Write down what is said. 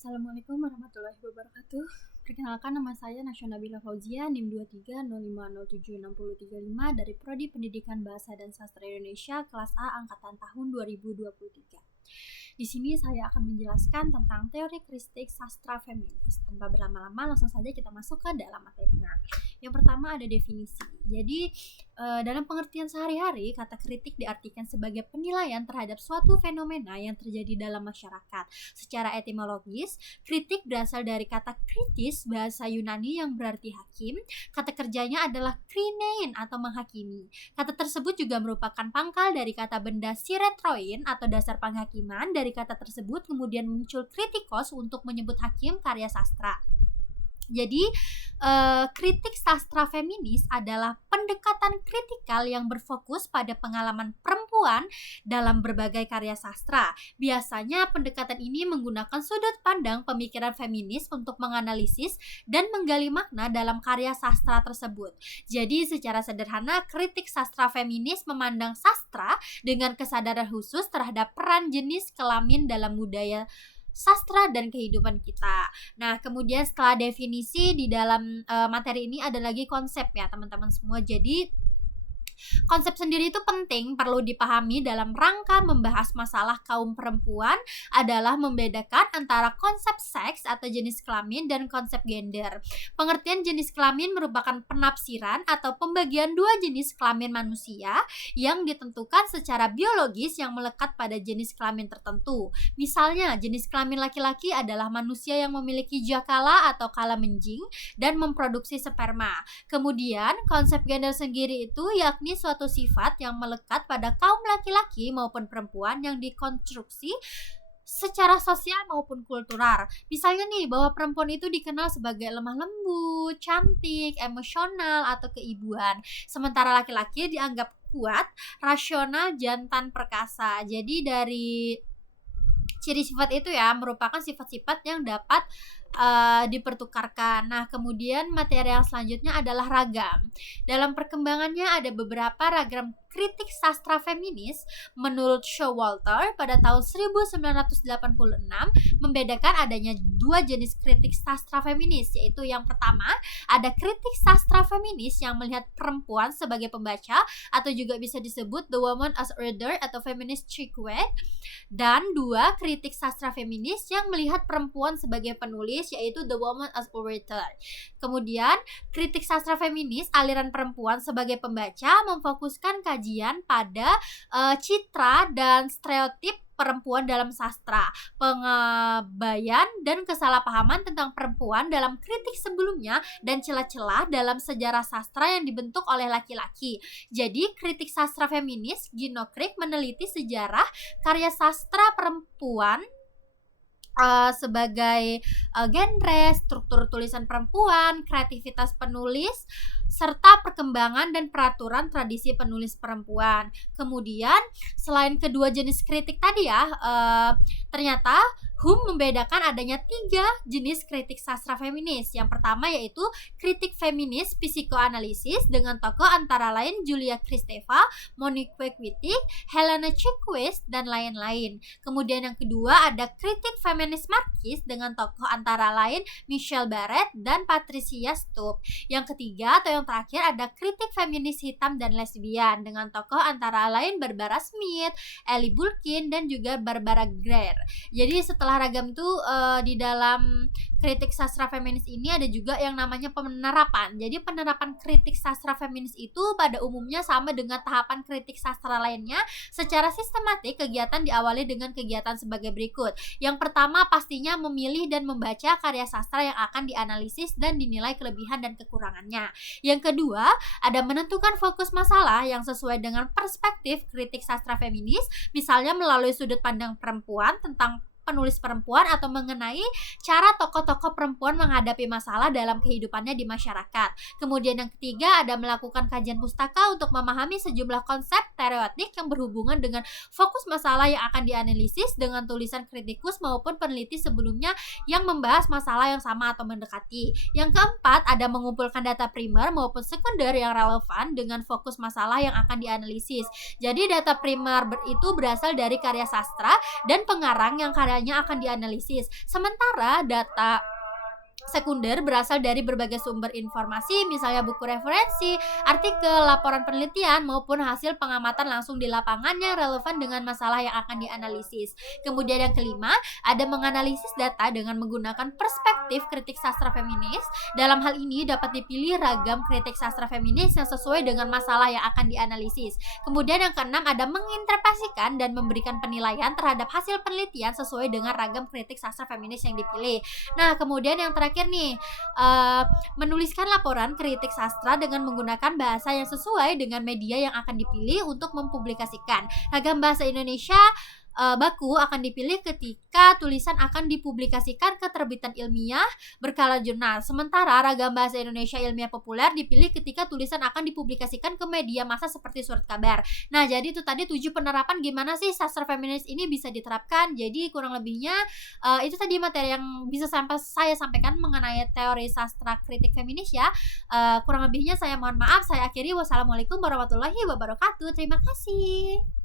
Assalamualaikum warahmatullahi wabarakatuh. Perkenalkan, nama saya Nasya Nabila Fauzia, NIM 2305076035 dari Prodi Pendidikan Bahasa dan Sastra Indonesia kelas A angkatan tahun 2023. Di sini saya akan menjelaskan tentang teori kritik sastra feminis. Tanpa berlama-lama, langsung saja kita masuk ke dalam materinya. Yang pertama ada definisi. Jadi dalam pengertian sehari-hari, kata kritik diartikan sebagai penilaian terhadap suatu fenomena yang terjadi dalam masyarakat. Secara etimologis, kritik berasal dari kata kritis, bahasa Yunani yang berarti hakim. Kata kerjanya adalah krinein atau menghakimi. Kata tersebut juga merupakan pangkal dari kata benda siretroin atau dasar penghakiman. Dari kata tersebut kemudian muncul kritikos untuk menyebut hakim karya sastra. Jadi kritik sastra feminis adalah pendekatan kritikal yang berfokus pada pengalaman perempuan dalam berbagai karya sastra. Biasanya pendekatan ini menggunakan sudut pandang pemikiran feminis untuk menganalisis dan menggali makna dalam karya sastra tersebut. Jadi secara sederhana, kritik sastra feminis memandang sastra dengan kesadaran khusus terhadap peran jenis kelamin dalam budaya sastra dan kehidupan kita. Nah, kemudian setelah definisi di dalam materi ini ada lagi konsep ya teman-teman semua. Jadi konsep sendiri itu penting, perlu dipahami dalam rangka membahas masalah kaum perempuan adalah membedakan antara konsep seks atau jenis kelamin dan konsep gender. Pengertian jenis kelamin merupakan penafsiran atau pembagian dua jenis kelamin manusia yang ditentukan secara biologis yang melekat pada jenis kelamin tertentu. Misalnya, jenis kelamin laki-laki adalah manusia yang memiliki jakala atau kala menjing dan memproduksi sperma. Kemudian, konsep gender sendiri itu yakni suatu sifat yang melekat pada kaum laki-laki maupun perempuan yang dikonstruksi secara sosial maupun kultural. Misalnya nih, bahwa perempuan itu dikenal sebagai lemah lembut, cantik, emosional, atau keibuan. Sementara laki-laki dianggap kuat, rasional, jantan, perkasa. Jadi dari ciri sifat itu ya merupakan sifat-sifat yang dapat dipertukarkan. Nah, kemudian material selanjutnya adalah ragam. Dalam perkembangannya ada beberapa ragam kritik sastra feminis. Menurut Showalter pada tahun 1986 membedakan adanya dua jenis kritik sastra feminis, yaitu yang pertama ada kritik sastra feminis yang melihat perempuan sebagai pembaca atau juga bisa disebut the woman as reader atau feminist critique, dan dua kritik sastra feminis yang melihat perempuan sebagai penulis, yaitu the woman as orator. Kemudian kritik sastra feminis aliran perempuan sebagai pembaca memfokuskan kajian pada citra dan stereotip perempuan dalam sastra, pengabaian dan kesalahpahaman tentang perempuan dalam kritik sebelumnya, dan celah-celah dalam sejarah sastra yang dibentuk oleh laki-laki. Jadi kritik sastra feminis Ginokrik meneliti sejarah karya sastra perempuan sebagai genre, struktur tulisan perempuan, kreativitas penulis, serta perkembangan dan peraturan tradisi penulis perempuan. Kemudian selain kedua jenis kritik tadi ya, ternyata Hum membedakan adanya tiga jenis kritik sastra feminis. Yang pertama yaitu kritik feminis psikoanalisis dengan tokoh antara lain Julia Kristeva, Monique Wittig, Helena Chikvist, dan lain-lain. Kemudian yang kedua ada kritik feminis marxis dengan tokoh antara lain Michelle Barrett dan Patricia Stubb. Yang ketiga atau yang terakhir ada kritik feminis hitam dan lesbian dengan tokoh antara lain Barbara Smith, Ellie Bulkin, dan juga Barbara Greer. Jadi setelah ragam itu di dalam kritik sastra feminis ini ada juga yang namanya penerapan. Jadi penerapan kritik sastra feminis itu pada umumnya sama dengan tahapan kritik sastra lainnya. Secara sistematik kegiatan diawali dengan kegiatan sebagai berikut. Yang pertama pastinya memilih dan membaca karya sastra yang akan dianalisis dan dinilai kelebihan dan kekurangannya. Yang kedua ada menentukan fokus masalah yang sesuai dengan perspektif kritik sastra feminis, misalnya melalui sudut pandang perempuan tentang penulis perempuan atau mengenai cara tokoh-tokoh perempuan menghadapi masalah dalam kehidupannya di masyarakat. Kemudian yang ketiga ada melakukan kajian pustaka untuk memahami sejumlah konsep teoretik yang berhubungan dengan fokus masalah yang akan dianalisis dengan tulisan kritikus maupun peneliti sebelumnya yang membahas masalah yang sama atau mendekati. Yang keempat ada mengumpulkan data primer maupun sekunder yang relevan dengan fokus masalah yang akan dianalisis. Jadi data primer itu berasal dari karya sastra dan pengarang yang karyanya datanya akan dianalisis. Sementara data sekunder berasal dari berbagai sumber informasi, misalnya buku referensi, artikel, laporan penelitian, maupun hasil pengamatan langsung di lapangan yang relevan dengan masalah yang akan dianalisis. Kemudian yang kelima, ada menganalisis data dengan menggunakan perspektif kritik sastra feminis. Dalam hal ini dapat dipilih ragam kritik sastra feminis yang sesuai dengan masalah yang akan dianalisis. Kemudian yang keenam, ada menginterpretasikan dan memberikan penilaian terhadap hasil penelitian sesuai dengan ragam kritik sastra feminis yang dipilih. Nah, kemudian yang terakhir nih, menuliskan laporan kritik sastra dengan menggunakan bahasa yang sesuai dengan media yang akan dipilih untuk mempublikasikan. Ragam bahasa Indonesia baku akan dipilih ketika tulisan akan dipublikasikan ke terbitan ilmiah berkala jurnal. Sementara ragam bahasa Indonesia ilmiah populer dipilih ketika tulisan akan dipublikasikan ke media massa seperti surat kabar. Nah, jadi itu tadi 7 penerapan gimana sih sastra feminis ini bisa diterapkan. Jadi kurang lebihnya itu tadi materi yang bisa saya sampaikan mengenai teori sastra kritik feminis ya. Kurang lebihnya saya mohon maaf, saya akhiri. Wassalamualaikum warahmatullahi wabarakatuh. Terima kasih.